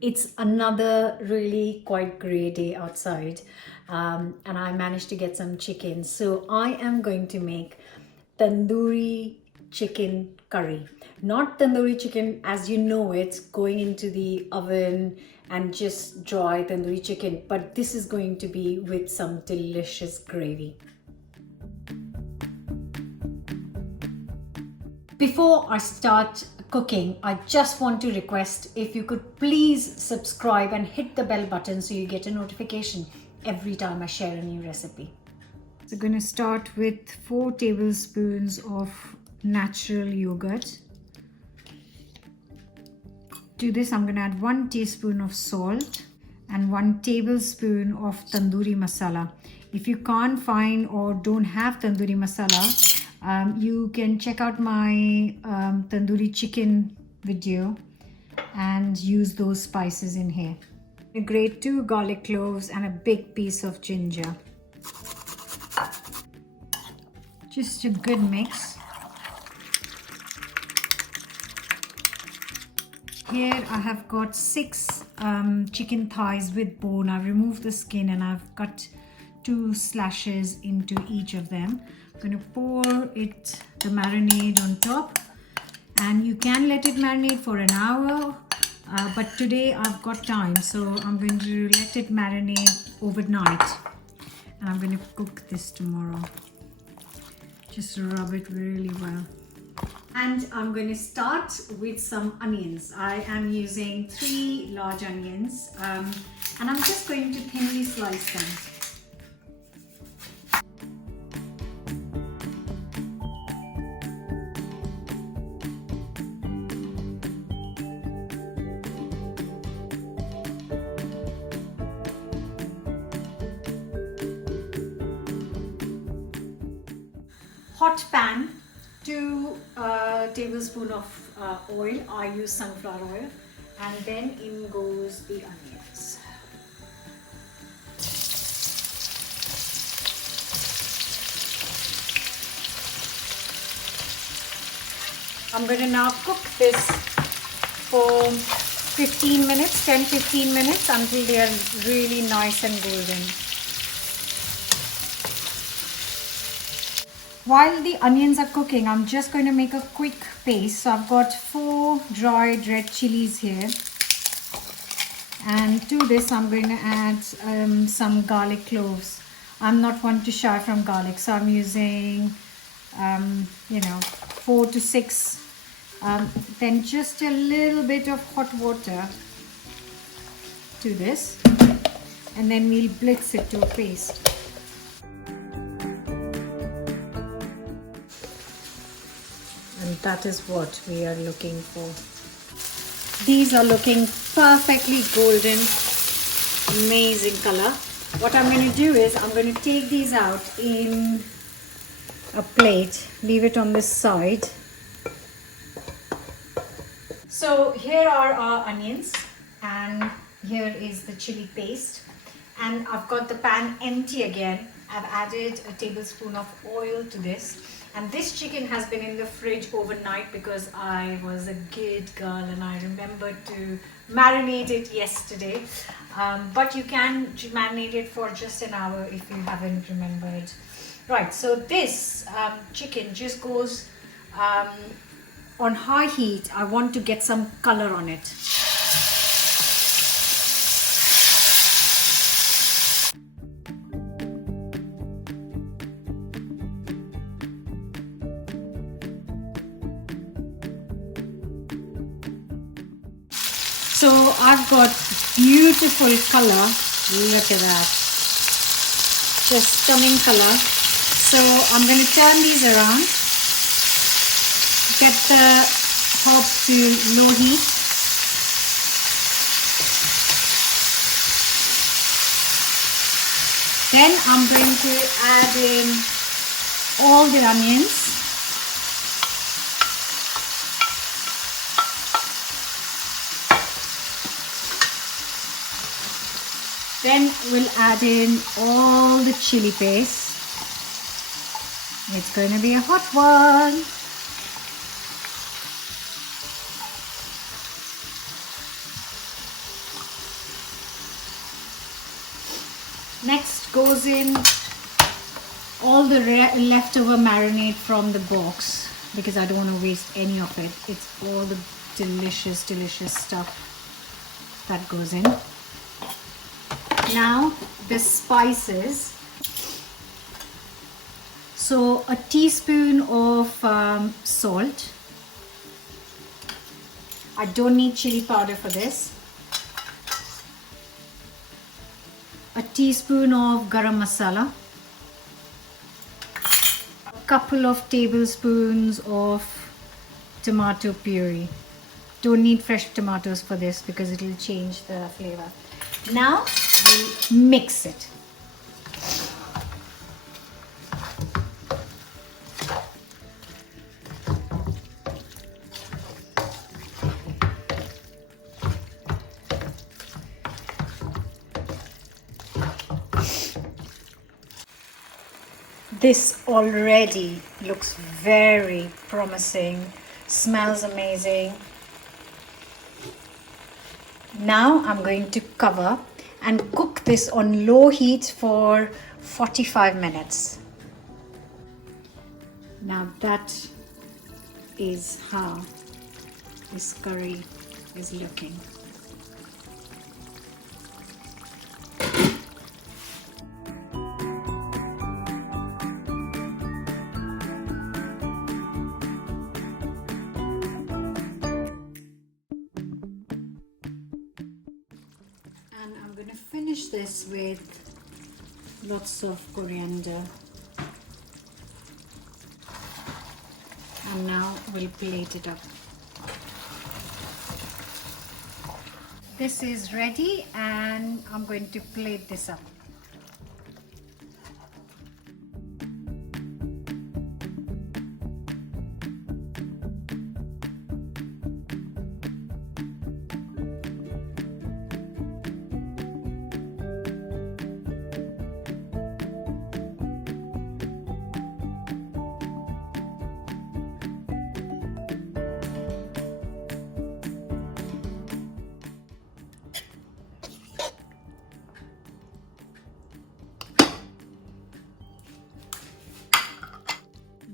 It's another really quite grey day outside, and I managed to get some chicken. So I am going to make tandoori chicken curry. Not tandoori chicken as you know it's going into the oven and just dry tandoori chicken, but this is going to be with some delicious gravy. Before I start cooking, I just want to request if you could please subscribe and hit the bell button so you get a notification every time I share a new recipe. So I'm going to start with 4 tablespoons of natural yogurt. To this I'm going to add 1 teaspoon of salt and 1 tablespoon of tandoori masala. If you can't find or don't have tandoori masala, you can check out my tandoori chicken video and use those spices in here. I grate 2 garlic cloves and a big piece of ginger. Just a good mix. Here I have got 6 chicken thighs with bone. I've removed the skin and I've cut 2 slashes into each of them. I'm going to pour the marinade on top, and you can let it marinate for an hour, but today I've got time, so I'm going to let it marinate overnight, and I'm going to cook this tomorrow. Just rub it really well. And I'm going to start with some onions. I am using 3 large onions, and I'm just going to thinly slice them. Hot pan, 2 tablespoons of oil. I use sunflower oil, and then in goes the onions. I'm going to now cook this for 15 minutes, 10-15 minutes until they are really nice and golden. While the onions are cooking, I'm just going to make a quick paste. So I've got 4 dried red chilies here. And to this, I'm going to add some garlic cloves. I'm not one to shy from garlic, so I'm using, 4 to 6. Then just a little bit of hot water to this. And then we'll blitz it to a paste. And that is what we are looking for. These are looking perfectly golden, amazing color. What I'm going to do is I'm going to take these out in a plate, leave it on this side. So here are our onions, and here is the chili paste, and I've got the pan empty again. I've added a tablespoon of oil to this. And this chicken has been in the fridge overnight because I was a good girl and I remembered to marinate it yesterday. But you can marinate it for just an hour if you haven't remembered. Right, so this chicken just goes on high heat. I want to get some color on it. So I've got beautiful color. Look at that. Just stunning color. So I'm going to turn these around. Get the hob to low heat. Then I'm going to add in all the onions. Then we'll add in all the chili paste. It's going to be a hot one. Next goes in all the leftover marinade from the box, because I don't want to waste any of it. It's all the delicious, delicious stuff that goes in. Now the spices. So a teaspoon of salt. I don't need chili powder for this. A teaspoon of garam masala. A couple of tablespoons of tomato puree. Don't need fresh tomatoes for this because it will change the flavor. Now we'll mix it. This already looks very promising, smells amazing. Now I'm going to cover and cook this on low heat for 45 minutes. Now that is how this curry is looking. And I'm going to finish this with lots of coriander. And now we'll plate it up. This is ready and I'm going to plate this up.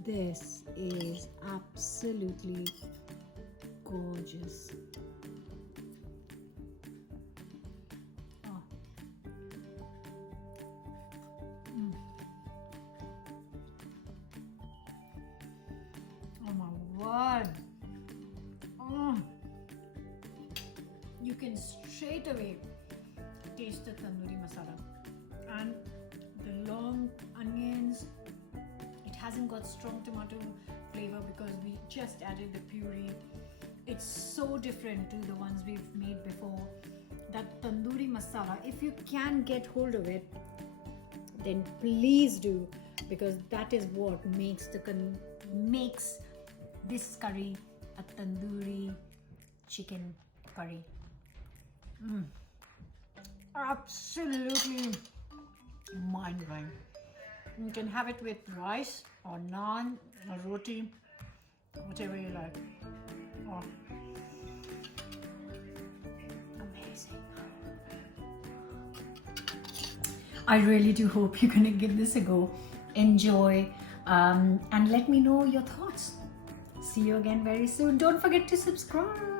This is absolutely gorgeous. Oh. Oh my word. Oh. You can straight away taste the tandoori masala and the long onions. Hasn't got strong tomato flavor because we just added the puree. It's so different to the ones we've made before. That tandoori masala, if you can get hold of it, then please do, because that is what makes this curry a tandoori chicken curry. Absolutely mind-blowing. You can have it with rice or naan or roti, whatever you like. Oh. Amazing. I really do hope you're gonna give this a go. Enjoy and let me know your thoughts. See you again very soon. Don't forget to subscribe.